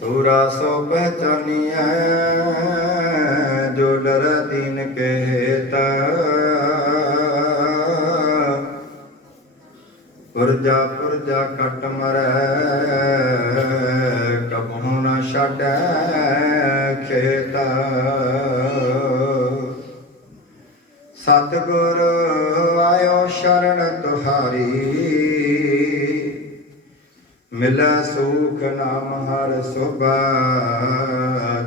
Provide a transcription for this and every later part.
ਸੂਰਾ ਸੋ ਪਹਿਚਾਨੀਐ, ਜੋ ਡਰ ਦੀਨ ਕੇ ਪੁਰਜਾ ਪੁਰਜਾ ਕਟ ਮਰੈ, ਕਬਹੁ ਨ ਛਾਡੈ ਖੇਤਾ। ਸਤਿਗੁਰ ਆਇਓ ਸ਼ਰਨ ਤੁਹਾਰੀ। ਮਿਲੈ ਸੁਖ ਨਾਮ ਹਰ ਸੁਭਾ,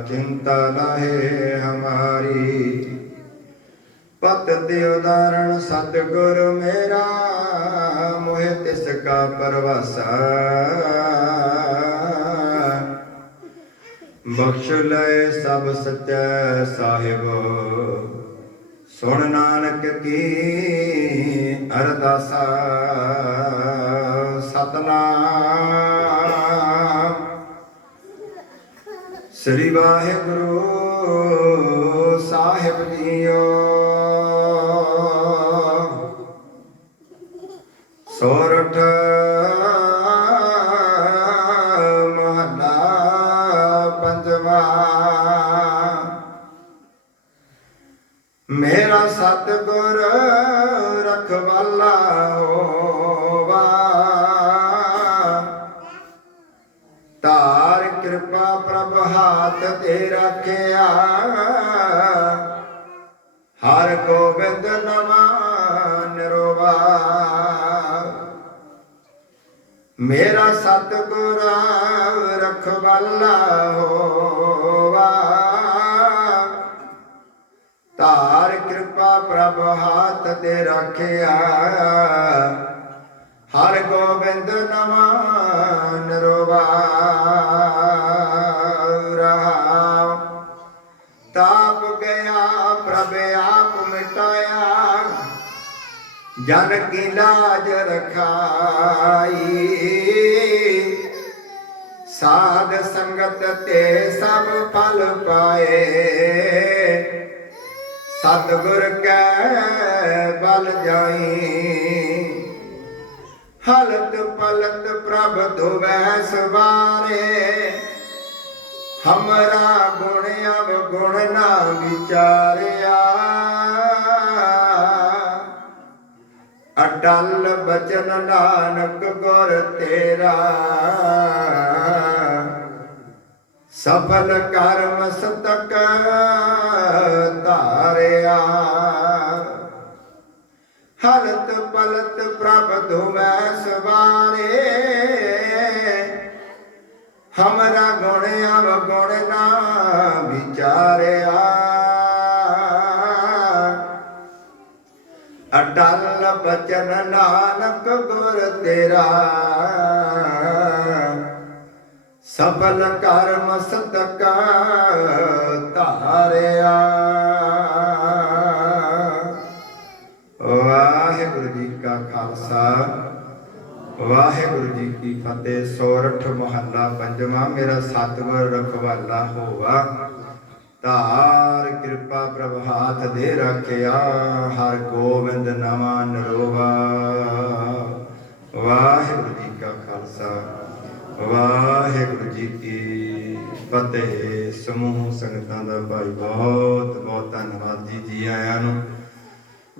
ਚਿੰਤਾ ਲਾਹੇ ਹਮਾਰੀ। ਪਤ ਤੇ ਉਦਾਹਰਣ, ਸਤਿਗੁਰ ਮੇਰਾ, ਮੋਹਿ ਤਿਸ ਕਾ ਪਰਵਾਸਾ। ਬਖਸ਼ ਲੈ ਸਭ ਸਚੈ ਸਾਹਿਬ। ਸੁਣ ਨਾਨਕ ਕੀ ਅਰਦਾਸਾ ਸਤਨਾਮ। ਸ੍ਰੀ ਵਾਹਿਗੁਰੂ ਸਾਹਿਬ ਜੀਓ। ਸੋਰਠ ਮਹਲਾ ਪੰਜਵਾ। ਮੇਰਾ ਸਤਿਗੁਰ ਰਖਵਾਲਾ ਹੋਵਾ। ਤਾਰ ਕਿਰਪਾ ਪ੍ਰਭ ਹਾਥ ਤੇ ਰੱਖਿਆ। ਹਰ ਗੋਬਿੰਦ ਨਮਾ ਨਿਰਵਾ। ਮੇਰਾ ਸਤਿਗੁਰ ਰਖਵਾਲਾ ਹੋਵਾ। ਪ੍ਰਭ ਹਾਥ ਤੇ ਰੱਖਿਆ। ਹਰ ਗੋਬਿੰਦ ਨਮਾਨ ਰੋਵਾ। ਰਹਾ ਤਾਪ ਗਿਆ, ਪ੍ਰਭ ਆਪ ਮਿਟਾਇਆ। ਜਨ ਕੀ ਲਾਜ ਰਖਾਈ। ਸਾਧ ਸੰਗਤ ਤੇ ਸਭ ਫਲ ਪਾਏ। ਸਤਿਗੁਰ ਕੈ ਬਲ ਜਾਈ। ਹਲਤ ਪਲਤ ਪ੍ਰਭ ਧੁਵੈ ਸਵਾਰੇ। ਹਮਰਾ ਗੁਣ ਅਵਗੁਣ ਨਾ ਵਿਚਾਰਿਆ। ਅਟਲ ਬਚਨ ਨਾਨਕ ਗੁਰ ਤੇਰਾ। ਸਫਲ ਕਰਮ ਸਤਕ ਧਾਰਿਆ। ਹਲਤ ਪਲਤ ਪ੍ਰਭ ਧੁਮੈ ਸਵਾਰੇ। ਹਮਰਾ ਗੁਣ ਅਵਗੁਣ ਨਾ ਵਿਚਾਰਿਆ। ਅਟਲ ਬਚਨ ਨਾਨਕ ਗੁਰ ਤੇਰਾ। ਸਫਲ ਕਰਮ ਸਤਕਾ ਧਾਰਿਆ। ਵਾਹਿਗੁਰੂ ਜੀ ਕਾ ਖਾਲਸਾ, ਵਾਹਿਗੁਰੂ ਜੀ ਕੀ ਫਤਿਹ। ਸੋਰਠ ਮਹੱਲਾ ਪੰਜਵਾਂ, ਮੇਰਾ ਸਤਿਗੁਰ ਰਖਵਾਲਾ ਹੋਵਾ। ਧਾਰ ਕਿਰਪਾ ਪ੍ਰਭ ਹਾਥ ਦੇ ਰੱਖਿਆ, ਹਰ ਗੋਬਿੰਦ ਨਵਾਂ ਨਰੋਵਾ। ਵਾਹਿਗੁਰੂ ਜੀ ਕਾ ਖਾਲਸਾ ਵਾਹਿਗੁਰੂ ਫਤਿਹ, ਸਮੂਹ ਸੰਗਤਾਂ ਦਾ ਭਾਈ ਬਹੁਤ ਬਹੁਤ ਧੰਨਵਾਦ ਜੀ ਜੀ ਆਇਆਂ ਨੂੰ,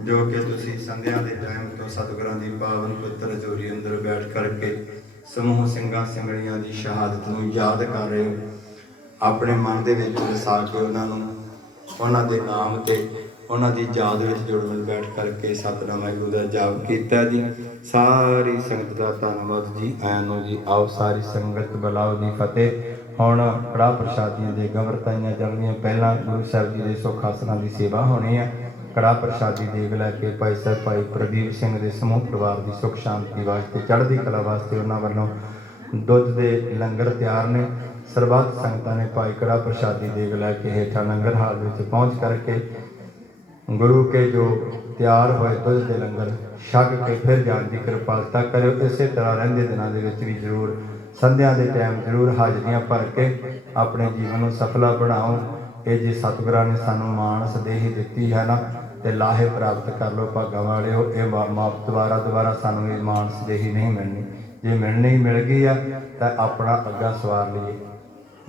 ਜੋ ਕਿ ਤੁਸੀਂ ਸੰਧਿਆ ਦੇ ਟਾਈਮ ਤੋਂ ਸਤਿਗੁਰਾਂ ਦੀ ਪਾਵਨ ਪੁੱਤਰ ਜੋਰੀ ਅੰਦਰ ਬੈਠ ਕਰਕੇ ਸਮੂਹ ਸਿੰਘਾਂ ਸਿੰਘਣੀਆਂ ਦੀ ਸ਼ਹਾਦਤ ਨੂੰ ਯਾਦ ਕਰ ਰਹੇ ਹੋ। ਆਪਣੇ ਮਨ ਦੇ ਵਿੱਚ ਵਸਾ ਕੇ ਉਹਨਾਂ ਨੂੰ, ਉਹਨਾਂ ਦੇ ਨਾਮ ਤੇ, ਉਹਨਾਂ ਦੀ ਯਾਦ ਵਿੱਚ ਜੁੜਨ ਬੈਠ ਕਰਕੇ ਸਤਨਾਮ ਵਾਹਿਗੁਰੂ ਦਾ ਜਾਪ ਕੀਤਾ ਜੀ। ਸਾਰੀ ਸੰਗਤ ਦਾ ਧੰਨਵਾਦ ਜੀ, ਆਇਆਂ ਨੂੰ ਜੀ। ਆਓ ਸਾਰੀ ਸੰਗਤ ਬੁਲਾਓ ਜੀ, ਫਤਿਹ। ਹੁਣ ਕੜਾ ਪ੍ਰਸ਼ਾਦੀਆਂ ਦੇ ਗਵਰਤਾਈਆਂ ਚੱਲਣੀਆਂ ਪਹਿਲਾਂ ਗੁਰੂ ਸਾਹਿਬ ਜੀ ਦੇ ਸੁਖ ਆਸਨਾਂ ਦੀ ਸੇਵਾ ਹੋਣੀ ਹੈ ਕੜਾ ਪ੍ਰਸ਼ਾਦੀ ਦੇਗ ਲੈ ਕੇ ਭਾਈ ਸਾਹਿਬ, ਭਾਈ ਪ੍ਰਦੀਪ ਸਿੰਘ ਦੇ ਸਮੂਹ ਪਰਿਵਾਰ ਦੀ ਸੁੱਖ ਸ਼ਾਂਤੀ ਵਾਸਤੇ, ਚੜ੍ਹਦੀ ਕਲਾ ਵਾਸਤੇ ਉਹਨਾਂ ਵੱਲੋਂ ਦੁੱਧ ਦੇ ਲੰਗਰ ਤਿਆਰ ਨੇ। ਸਰਬੱਤ ਸੰਗਤਾਂ ਨੇ ਭਾਈ ਕੜਾ ਪ੍ਰਸ਼ਾਦੀ ਦੇਗ ਲੈ ਕੇ ਹੇਠਾਂ ਲੰਗਰ ਹਾਲ ਵਿੱਚ ਪਹੁੰਚ ਕਰਕੇ ਗੁਰੂ ਕੇ ਜੋ ਤਿਆਰ ਹੋਏ ਦੁੱਧ ਦੇ ਲੰਗਰ ਛਕ ਕੇ ਫਿਰ ਜਾਣ ਦੀ ਕਿਰਪਾਲਤਾ ਕਰਿਓ। ਇਸੇ ਤਰ੍ਹਾਂ ਰਹਿੰਦੇ ਦਿਨਾਂ ਦੇ ਵਿੱਚ ਵੀ ਜ਼ਰੂਰ ਸੰਧਿਆ ਦੇ ਟਾਈਮ ਜ਼ਰੂਰ ਹਾਜ਼ਰੀਆਂ ਭਰ ਕੇ ਆਪਣੇ ਜੀਵਨ ਨੂੰ ਸਫਲਾ ਬਣਾਓ। ਇਹ ਜੀ ਸਤਿਗੁਰਾਂ ਨੇ ਸਾਨੂੰ ਮਾਨਸ ਦੇਹੀ ਦਿੱਤੀ ਹੈ ਨਾ, ਤੇ ਲਾਹੇ ਪ੍ਰਾਪਤ ਕਰ ਲਓ ਭਾਗਾਂ ਵਾਲਿਓ। ਇਹ ਮਾ ਮਾ- ਦੁਬਾਰਾ ਦੁਬਾਰਾ ਸਾਨੂੰ ਇਹ ਮਾਨਸ ਦੇਹੀ ਨਹੀਂ ਮਿਲਣੀ। ਜੇ ਮਿਲਣੀ ਮਿਲ ਗਈ ਆ, ਤਾਂ ਆਪਣਾ ਅੱਗਾ ਸਵਾਰ ਲਈਏ।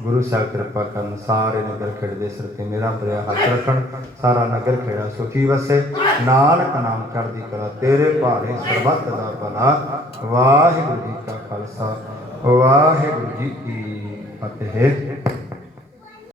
ਗੁਰੂ ਸਾਹਿਬ ਕਿਰਪਾ ਕਰਨ, ਸਾਰੇ ਨਗਰ ਖੇੜੇ ਦੇ ਸਿਰ ਤੇ ਮੇਰਾ ਪ੍ਰਿਆ ਹੱਥ ਰੱਖਣ। ਸਾਰਾ ਨਗਰ ਖੇੜਾ ਸੁਖੀ ਵਸੇ। ਨਾਨਕ ਨਾਮ ਕਰਦੀ ਕਲਾ ਤੇਰੇ ਭਾਰੇ ਸਰਬੱਤ ਦਾ ਭਲਾ। ਵਾਹਿਗੁਰੂ ਜੀ ਕਾ ਖਾਲਸਾ। ਵਾਹਿਗੁਰੂ ਜੀ ਕੀ ਫਤਿਹ।